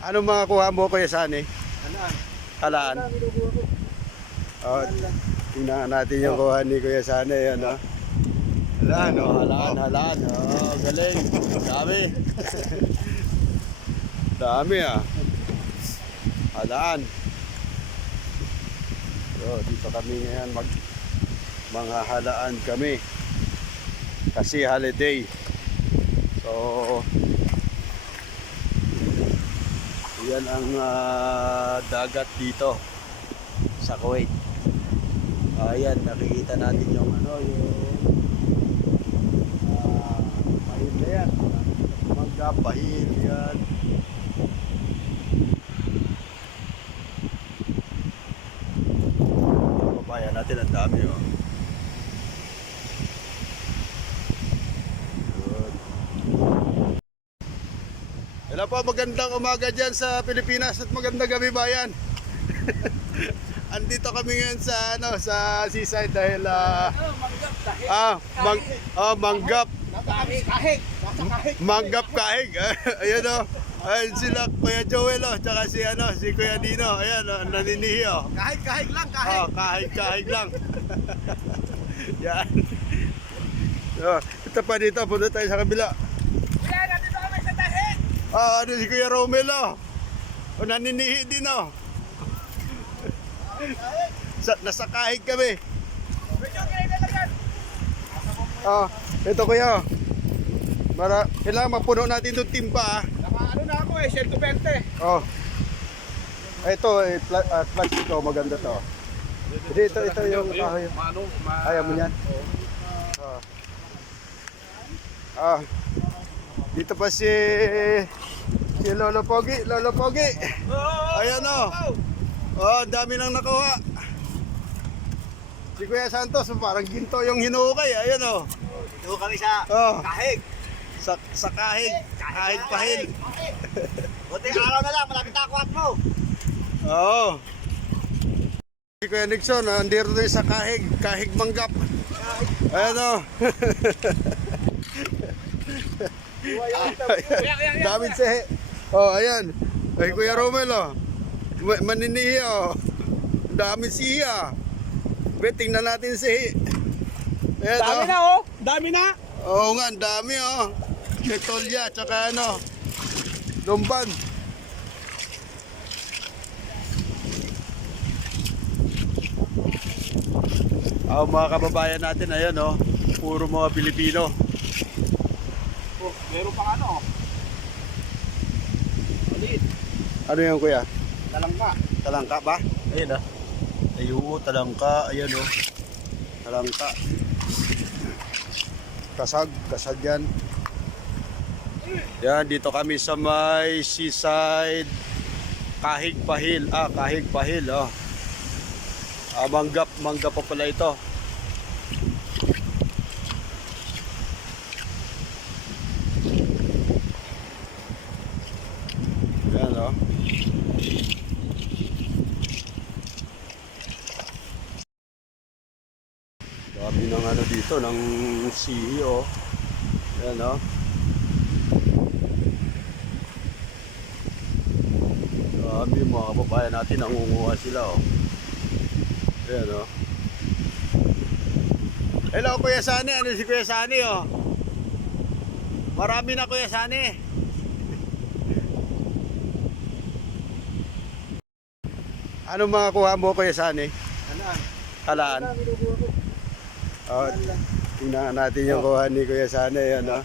Ano mga kuha mo Kuya Sani? Alaan. Halaan. Oh, tingnan natin yung kuha ni Kuya Sani. Yan, oh. Halaan, oh. Halaan, halaan. Oh, galing. Dami. Dami, ah. Halaan. So, dito kami ngayon mga halaan kami. Kasi holiday. So, yan ang dagat dito sa Kuwait. Ayan, nakikita natin yung pahil na yan. Pahil yan. Papayan natin, ang dami, oh. Hello po, magandang umaga dyan sa Pilipinas at magandang gabi bayan. Andito kami ngayon sa sa seaside dahil manggap. Kahig. Manggap kahig. Ayun oh. Ayun sila Kuya Joel oh, tsaka si Kuya Dino. Ayan oh, naninihi oh. Kahig lang, Oh, kahig lang. Yan. So, ito pa dito, punta tayo sa kabila. Kaya nandito kami sa kahig. Ano si Kuya Romel oh. O naninihi din oh. Nasa kahig kami. Medyo kinailangan. Ito kuya. Kailangan mapuno natin itong timba ah. Ano na ako 120. Oh. Ito plastic oh, maganda to. Ito yung kahoy. Ayaw mo yan? Dito pa si Lolo Pogi. Ayan oh. Oh, dami nang nakuha. Si Kuya Santos, parang ginto yung hinukay. Ayan oh. Dito kami sa kahig. Sa kahig pahil. Buti araw na lang, malapit na akuat mo. Oo. Si Kuya Nixon, andito tayo sa kahig manggap. Ayan o. Daming sehe. Oh, ayan. Ay, Kuya Romel o. Maninihi o. Daming siya. Tingnan natin sehe. Ayan, Dami na oh. Dami na. Oo nga, ang dami oh. Ketolya, tsaka lumban. Mga kababayan natin, ayan oh. Puro mga Pilipino. Oh, meron pang ano. Ulit. Ano yan kuya? Talangka. Talangka ba? Ayan ah. Ayun, talangka, ayan oh. Talangka. Kasag yan. Yan, dito kami sa may seaside kahig pahil oh. Manggap pa pala ito. Yan oh. Dami ng dito ng CEO. Yan oh. Dami mga kababayan natin, nangunguha sila oh. Ayan oh. Hello Kuya Sani, ano si Kuya Sani oh. Marami na Kuya Sani. Ano mga kuha mo Kuya Sani? Halaan. Oh, tingnan natin yung kuha ni Kuya Sani. Ayan oh.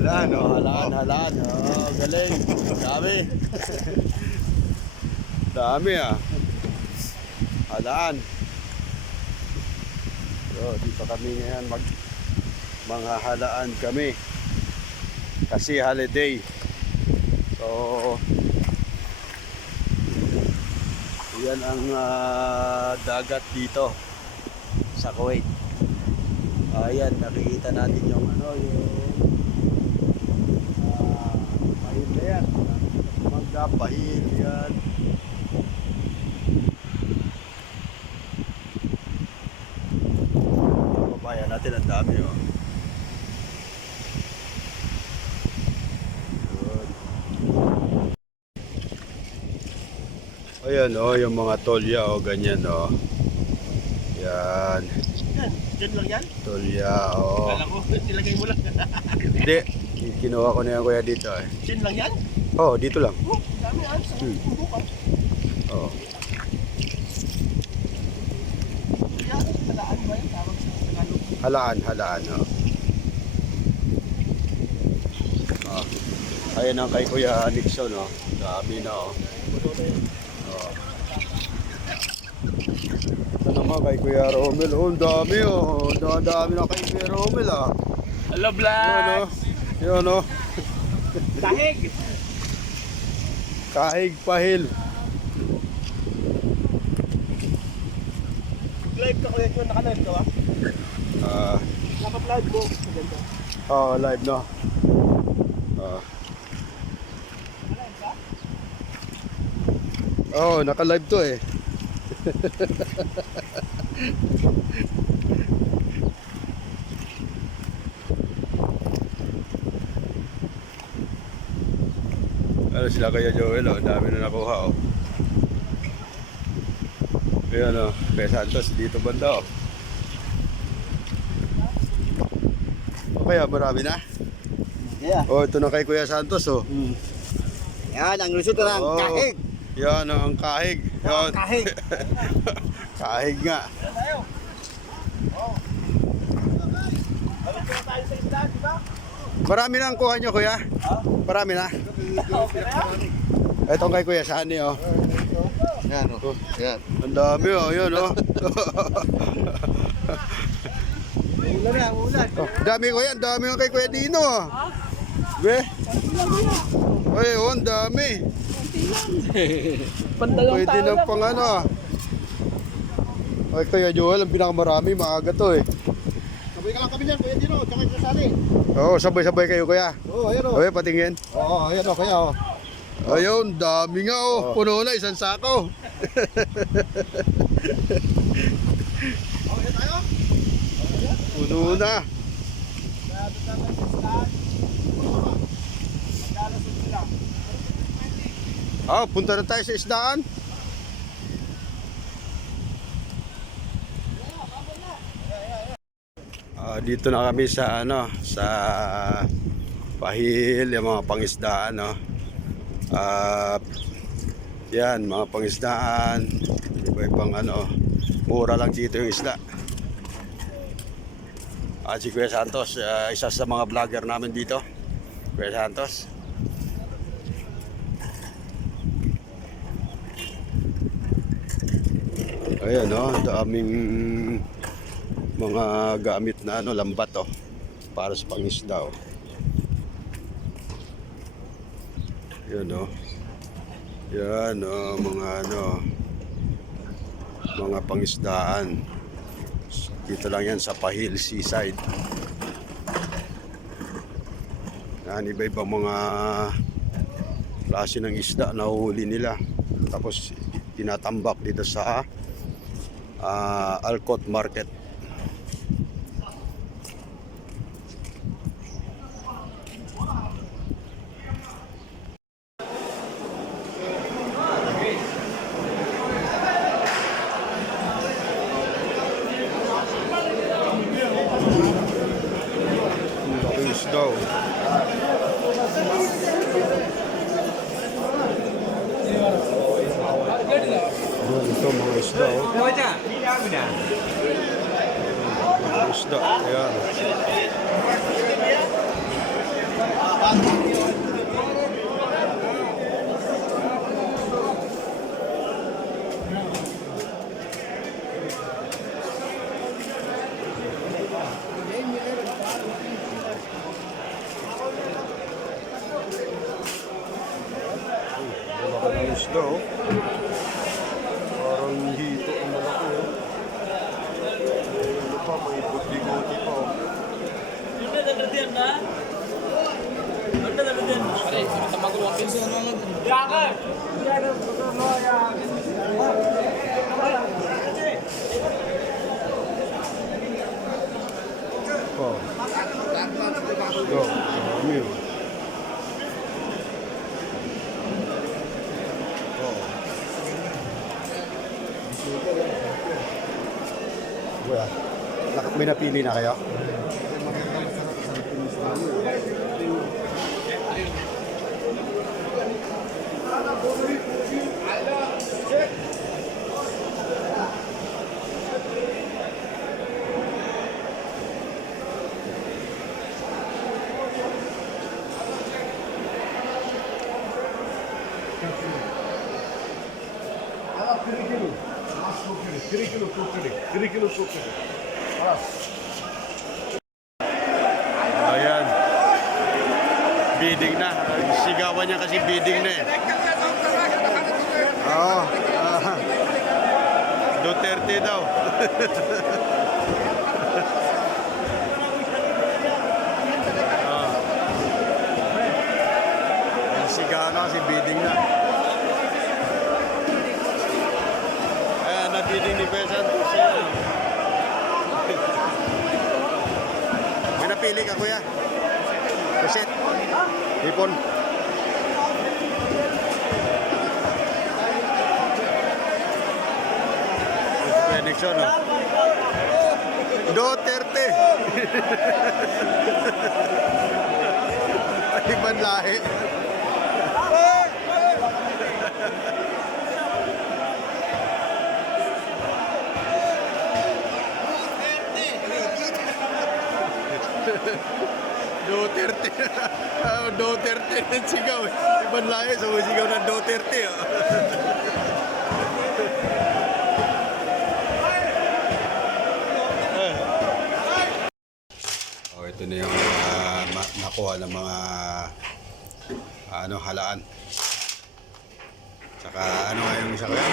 Halaan oh, halaan. Oh, galing. Dami. Dami ah. Halaan. So, dito kami ngayon mga halaan kami. Kasi holiday. So, yan ang dagat dito sa Kuwait. Ayan, nakikita natin yung pahil na yan. Pahil yan. Papayan natin, ang dami oh. Yun. Ayan oh, yung mga tolya oh, ganyan oh. Yan, Yan, dyan lang yan. tolya oh. Kala ko, nilagay mo lang. Hindi, kinuha ko na yan kuya dito eh. Dyan lang yan. Oh, dito lang. Oh, dami yan. Sa bukas. Oh. Yan, halaan ba yan? Tawag sa Tagalog. Halaan oh. Oh. Ayan ang kay Kuya Nixon oh. Dami na oh. Oh. Ito naman kay Kuya Romel. Oh, ang dami oh. Dami na kay Kuya Romel ah. Hello, Yan Black! oh. Yan oh. Dahig! Kahig pahil. Live ka kuya yun, naka-live ka ba? Ah, Naka-live ko. Maganda. oh, live no. Ah. Oh, naka-live to eh. Ano sila kaya Joel oh, dami na nakuha oh. Ayan oh, kay Santos dito banda oh. O kaya marami na? Yeah. Oh, ito na kay Kuya Santos oh. Yan, ang resulta ng Oh, kahig. Yan ang kahig. Yan. Kahig. Kahig nga. Tayo. Oh. Balik na tayo sa isla, di ba? Marami na ang kuha nyo kuya? Marami na. Ito kay Kuya Sani oh. Yan, oh. Yan. Ang dami oh, yun oh. Ulan yan, ulan. Oh, dami kuya, ang dami kay Kuya Dino oh. Be? Ay, oh, ang dami. Pwede na pang ano ah. Ay, Kuya Joel, ang pinakamarami, maaga to eh. Sabay ka lang kami dyan, Kuya Dino, tsaka sa sali. Oo, sabay-sabay kayo kuya. Oo, ayun o. Okay, patingin. Oo, ayun o, kaya o. Ayun, dami nga oh. Puno na, isang sako. Okay tayo? Puno na. Ah, punta na tayo sa isdaan. Dito na kami sa ano, sa Pahil, yung mga pangisdaan, no. Yan, mga pangisdaan, iba-ibang ano, mura lang dito yung isda. Si Kuya Santos, isa sa mga vlogger namin dito. Kuya Santos. Ayan no, daming mga gamit na ano, lambat oh, para sa pangisda oh. Yan oh. Yan oh, mga ano, mga pangisdaan. Dito lang yan sa Pahil Seaside. Yan, iba-ibang mga klase ng isda na huli nila. Tapos tinatambak dito sa Alcott Market. Laking isda oh. Ito mga isda oh. Mga isda, ayan. Malaki ng isda oh. Parang hito ang malaki oh. Ano pa, may buti-buti pa oh. Oh. Isda, dami oh. Oh. May napili na kayo? Ayan. Bidding na. Sigawan niya kasi bidding na eh. Oo. Duterte daw. Sigawan na kasi bidding na. Ayan, na-bidding ni Kuya Santos. May napili ka, Kuya? Kusit? Hipon? Prediction, no? Duterte! Ibang lahi. Duterte. Duterte ng sigaw eh. Ibang lahi, sumisigaw ng Duterte. Oh. Oh, ito na yung nakuha ng mga halaan. Tsaka ano nga yung isa kaya?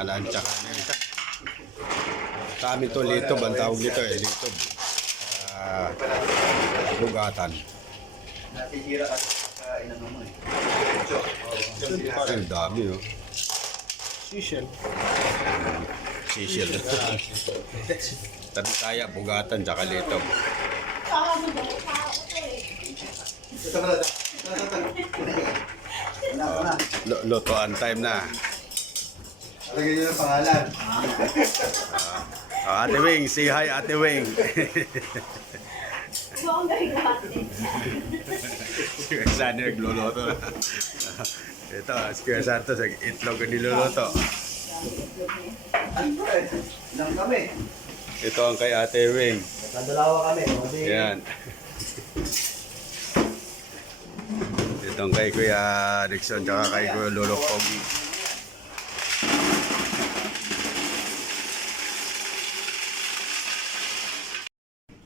Halaan tsaka ano yung isa? Sa amin to litob, ang tawag nito eh, litob. Bugatan. Natitira at inano mo eh. Ang dami oh. Sishel. Sishel. Tabi kaya, bugatan, tsaka litob. Lutoan time na. Lagyan niyo ng pangalan. Ate Wing, say hi Ate Wing. Kuya Santo nagluluto na. Ito, si Kuya Santo, itlog ang niluluto. Ilang kami? Ito ang kay Ate Wing. Kadalawa kami. Yan. Ito ang kay Kuya Dixon, tsaka kay Kuya Lolo Pogi.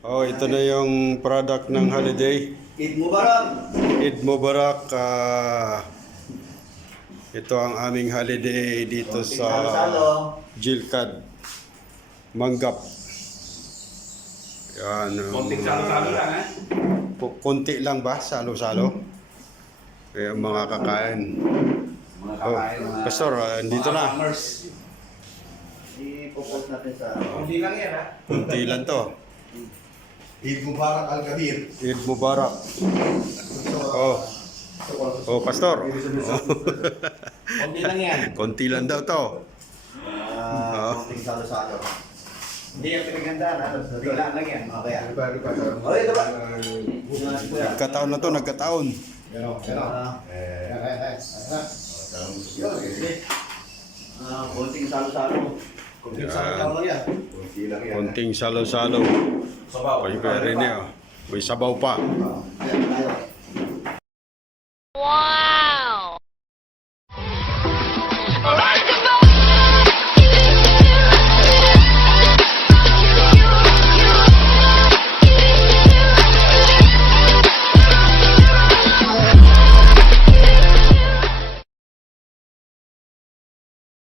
Oh, ito na yung product ng holiday. Eid Mubarak. Eid Mubarak. Ito ang aming holiday dito sa Jilkad, Manggap. Yan. Konting salo-salo lang eh. Konti lang ba? Salo-salo? Kaya mga kakain. Mga Oh, kakain. Pastor, dito na. I-popost natin sa... Hindi lang yan ha. Konti lang to. Eid Mubarak Al-Kabir. Eid Mubarak. Oh. Oh, Pastor. Konti lang yan. Konti lang daw to. Konting salo-salo. Hindi yung pinagandaan ha. Biglaan lang yan. Okay. Oh, ito ba? Nagkataon na to, nagkataon. Konting salo-salo. Konting salo-salo lang yan. Konting salo-salo. Sabaw. Ay, pwede niyo. May sabaw pa.